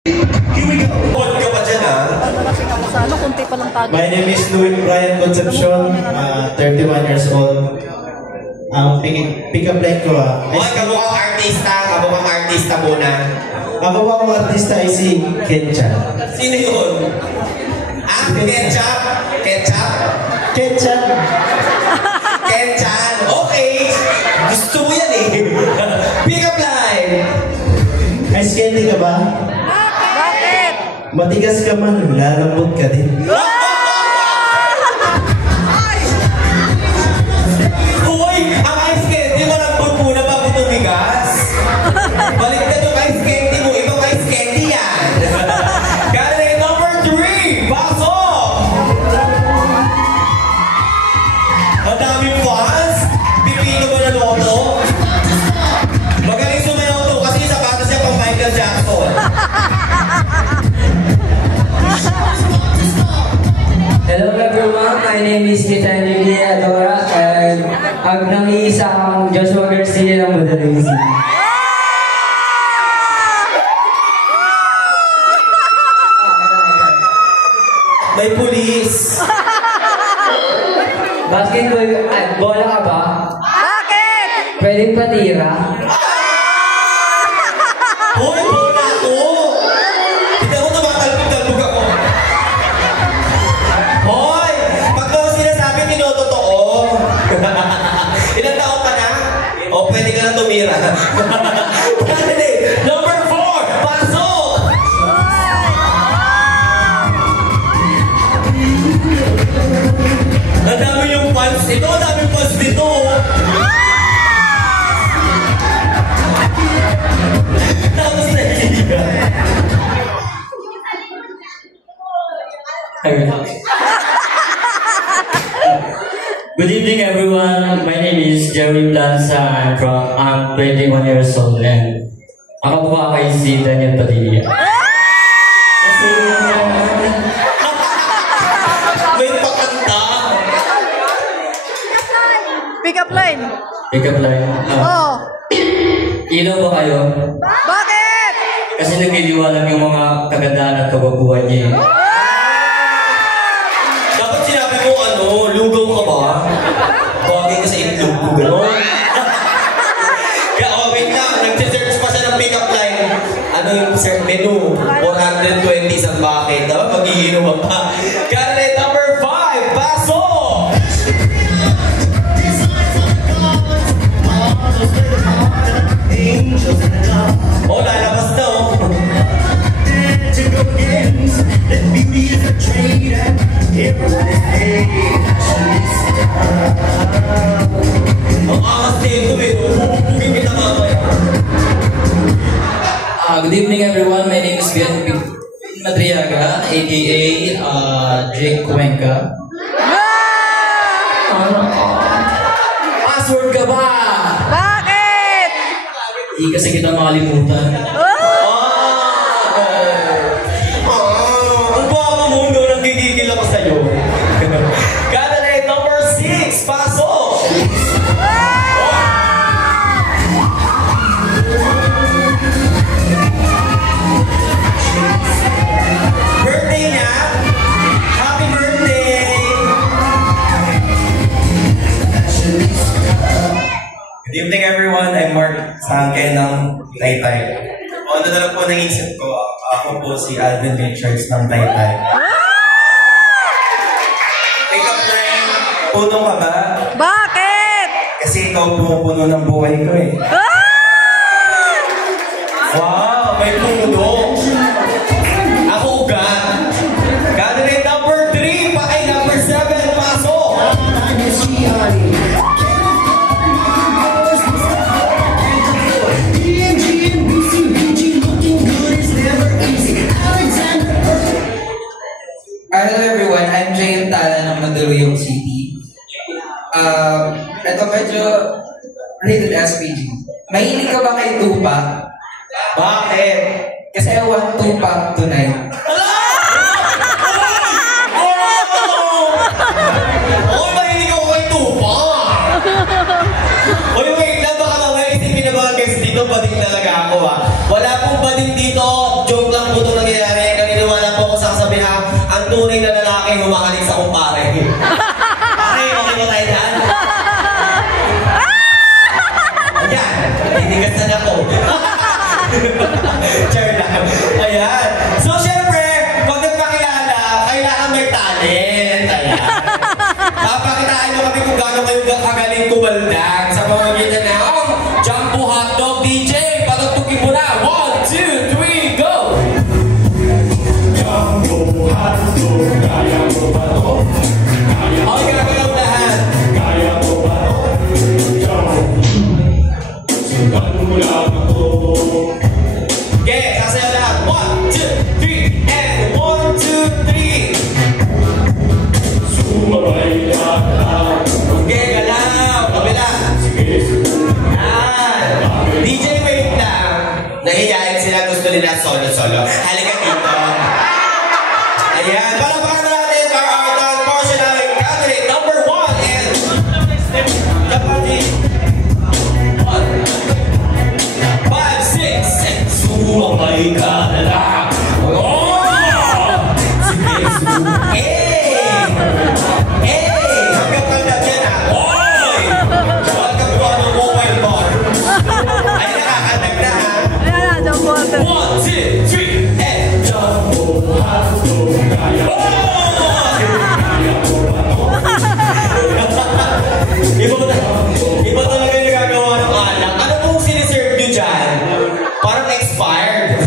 My name is Louis Brian Concepcion, 31 years old. Ang pick-up line ko Oy, kamukhang artista muna. Ako ba akong artista ay si Ketchup. Sino yun? Ketchup? Ketchup? Ketchup! Ketchup! Okay! Gusto mo yan eh! Pick-up line! Ice candy ka ba? Bakit? Matigas ka man, lalambot ka din. Uy! Ang ice candy, malambot muna bago tumigas. Balik na yung ice candy mo, ibang ice candy yan. Candidate number 3, pasok! Ang daming fans, pipino ba na lolo? Magaling sumayaw to kasi sapatos siya pang Michael Jackson. Hello everyone, my name is Kitan Adora and ang nang-iisa ang Joshua Garcia ng Madaling City. May pulis. Bola ka ba? Bakit? Pwedeng patira? Hoy, bola ako! Hindi ako tumatalbog-talbog ako. Hoy! Pag ako sinasabi, tinototoo. Ilang taon ka na? O, pwede ka na tumira. Candidate number 4, pasok! Ang dami yung fans nito. Ang dami yung fans nito. Tapos na Good evening everyone, my name is Jerry Blanza. I'm 21 years old and ako po kay si Daniel Padilla. may pakanta. Pick-up line. Pick up line. Oh. Ilaw ba kayo? Bakit? Kasi nagiliwanag yung mga kagandahan at kababuhan niya. Dapat sinabi mo lugaw ka ba? Bagay ka sa itlog ko, gano'n. Kaya wait lang, nag-search pa siya ng pick-up line. Ano yung search menu? 420 sa bakit, mag-iinom pa. Candidate number 5, pasok! Oh, lalabas na Ang angas nito Bubugin kita mamaya. Good evening everyone, my name is Bian Madriaga, aka Jake Cuenca. Password ka ba? Bakit? Di kasi kita makalimutan. Ang baka mo, hindi nang gigigil ako sa'yo. Candidate number 6, pasok! Birthday niya? Happy birthday! Good evening everyone, I'm Mark Sangke ng Taytay. Ano na lang po naisip ko, ako po si Alvin Richards ng Taytay. Pick up line, puno ka ba? Bakit? Kasi ikaw pumupuno ng buhay ko eh. Wow, may puno. Ako ugat. Candidate number 3, pakay number 7, pasok! Hello everyone, I'm Jay Tala ng Mandaluyong City. Ito medyo rated SPG. Mahilig ka ba kay Tupac? Bakit? Kasi I want Tupac tonight. Oh, mahilig ako kay Tupac! Uy, wait lang, baka mamaya isipin na mga guys dito, bading talaga ako Wala pong bading dito, joke lang po ito kumain sa kumpare. Pare, okay ba tayo dyan? Ayan, tinigasan ako. Char lang. Ayan. So, syempre, pag nagpakilala, kailangan may talent. Ayan. Papakitaan nyo kami kung gano'n kayo kagaling kumaldag sa pamamagitan ng Jumbo Hotdog DJ. Patutugin mo na. 1, 2, 3, go! Jumbo Hotdog, kaya mo ba to? Okay, gagawin lahat. Kaya mo ba to? Sundan mo lang ako. Okay, sasayaw lahat. 1, 2, 3, and 1, 2, 3. Sumabay ka lang. Okay, galaw. Kabila. Yan. DJ, wait lang. Nahiyain sila. Gusto nila solo-solo. Halika dito. Ayan. Palapakan na natin para our portion ng candidate number 1 and the party. 1, 5, 6, 6. Sumabay ka na lang. Oh! Sige, sige. Hanggang kagad yan ha. Oy! Welcome to our mobile bar. Ay, nakakadag na ha. Ayan na, Jumbo Hotdog. 1, 2, 3, and Jumbo Hotdog. Iba talaga yung nagagawa ng anak. Ano pong siniserve nyo dyan? Parang expired.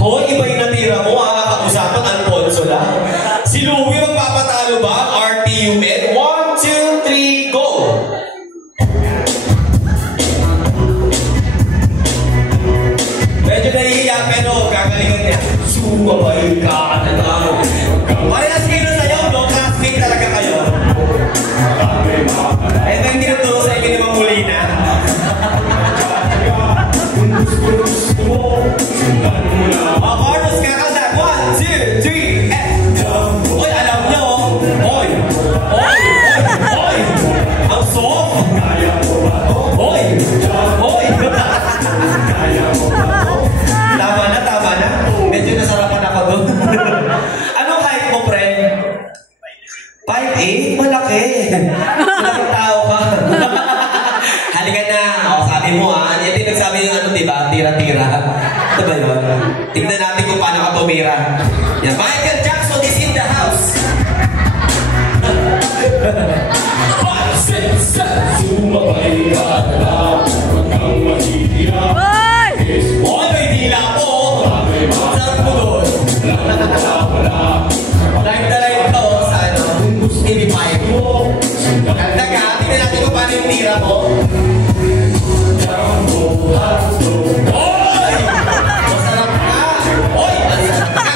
Hoy, iba yung natira mo. Kakakusapan, Alfonso lang. Si Louie, magpapatalo ba ang RTU men? 1, 2, 3, go! Medyo nahihiya pero gagalingan niya. Sumabay ka na lang. Parehas kayo sa'yo, no? Classmate talaga kayo. Ito yung tinuturo sa inyo ni Mang Molina. Carlos, kakasat. 1, 2, 3, and Oy, alam niyo, Oy! Oy! Oy! Ang soft! Oy! Oy! Tama na. Medyo nasarapan ako doon. Anong height mo, pre? 5'8"? Malaki. Malaking tao ka. Halika na. O, sabi mo ha. Yan din nagsabi yung ano, diba? Tira-tira. Ito ba yun? Tignan natin kung paano ka tumira. Yan. Michael Jackson is in the house. 5, 6, 7. Sumabay ka na. Huwag kang mahihira. Hoy! Oh, may dila po. Sarap mo doon. Live na live to sa TV5. Ang taga, tingnan natin kung paano yung tira mo. Oy! Masarap ka! Oy! Masarap ka!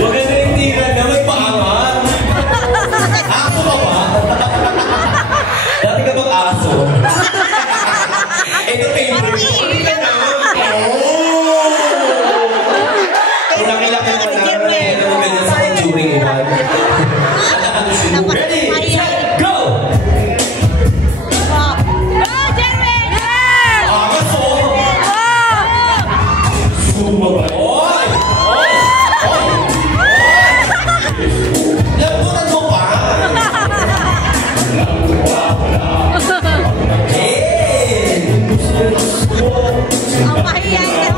Maganda yung tira na may paangat. Aso ka ba? Dati ka bang aso? Ito favorite ko. Hindi ka na. Laki-laki na na. Ito mo ganyan sa Conjuring 1. Ready, set, go! Go, Jerwin! Yes! Agaso! Sumabay. Oy! Oy! Oy! Lambutan mo pa! Ang mahiyain na.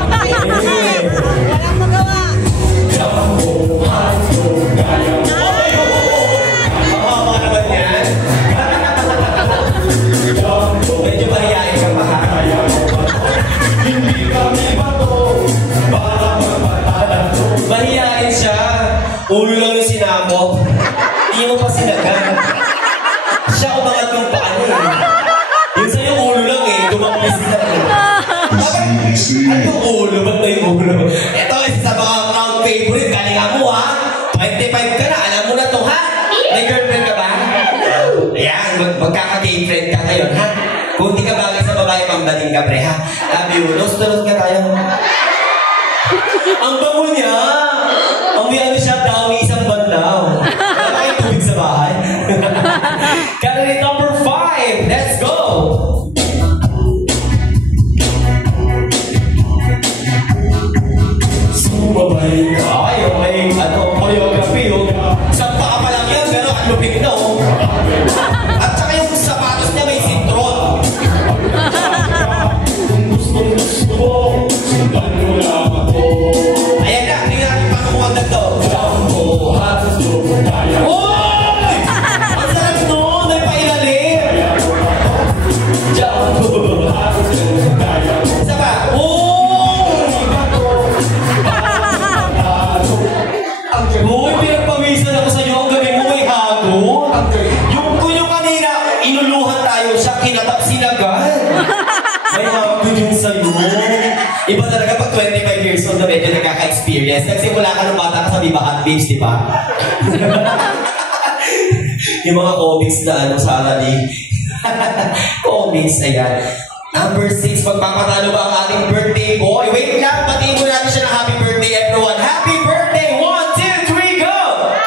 Walang magawa. Mahaba naman yan. Medyo mahiyain ka pa. Hindi kami bato para magpatalo. Mahiyain siya. Ulo lang yung sinako. Hindi mo pa sinagan. Siya umangat yung paano eh. Yung sa'yo ulo lang eh. Dumapis na eh. Ano yung ulo? Ba't may ulo? Ito isa sa mga crowd favorite. Galingan mo ha. 25 ka na. Alam mo na to ha. May girlfriend ka ba? Ayan. Magkaka-gay friend ka ngayon ha. Kung di ka bagay sa babae, pambaling ka pre ha. Love you. Los-los ka tayo. Ang bango niya. Ang may ano siya daw, isang banlaw. Wala kayong tubig sa bahay. Candidate number 5. Let's go! Sumabay Ay, may choreography, oh. Isang paa pa lang yan, pero ang lupig na, oh. At saka yung sapatos niya may sintron. Ayan na, tingnan natin paano kumanda to. Oy! Ang sarap nun, may pailalim. Isa pa. Uy, pinagpawisan ako sa'yo. Ang galing mo, may hago. Yung kanina, inuluhan tayo siya, kinatap sinagad. May hago yun sa'yo. Iba talaga pag 25 years old na medyo nagkaka-experience. Nagsimula ka ng bata ka sa Vivahan Babes, di ba? Yung mga comics na salary. Comics, ayan. Number 6, magpapatalo ba ang ating birthday boy? Wait lang, batiin mo natin siya ng happy birthday, everyone. Happy birthday! 1, 2, 3, go!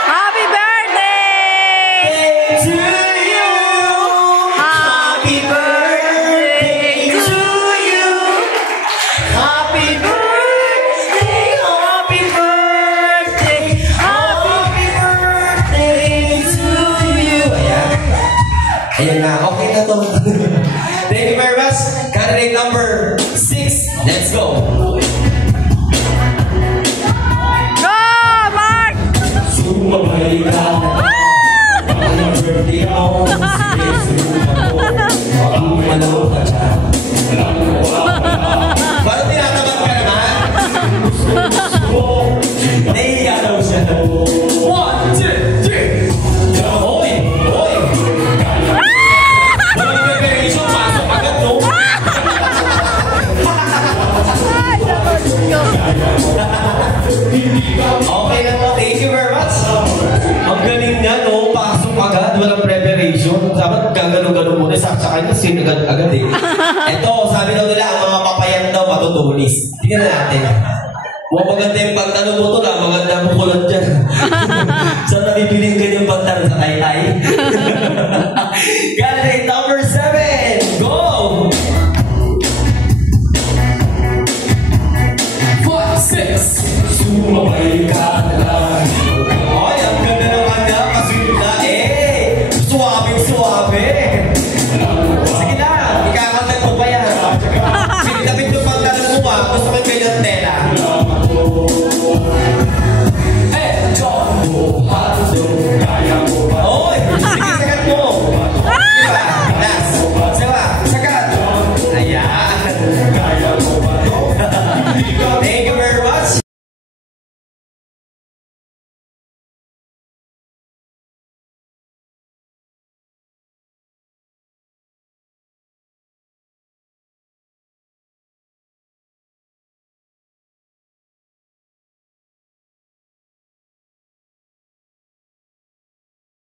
Happy birthday! To you! Happy birthday to you! Happy birthday! Happy birthday! Happy birthday to you! Ayan. Ayan na, okay na to. Thank you very much. Candidate number 6. Let's go. Go, Mark! Sumabay ka na. Ang birthday mo. Malaw ka siya. Parang tinatamad ka naman. Nahihiya daw siya. 1, 2, 3. Hoy! Hoy! Walang preparation. Pasok agad, no? Ay, naman ko. Okay na po. Thank you very much. Ang galing niya, no? Pasok agad. Walang preparation. Sabi, gagano-gano muna. Sa kanya, agad eh. Ito, sabi daw nila, ang mga papayan daw matutulis. Tingnan natin. Maganda yung pagtanong mo to na. Maganda mo kulat dyan.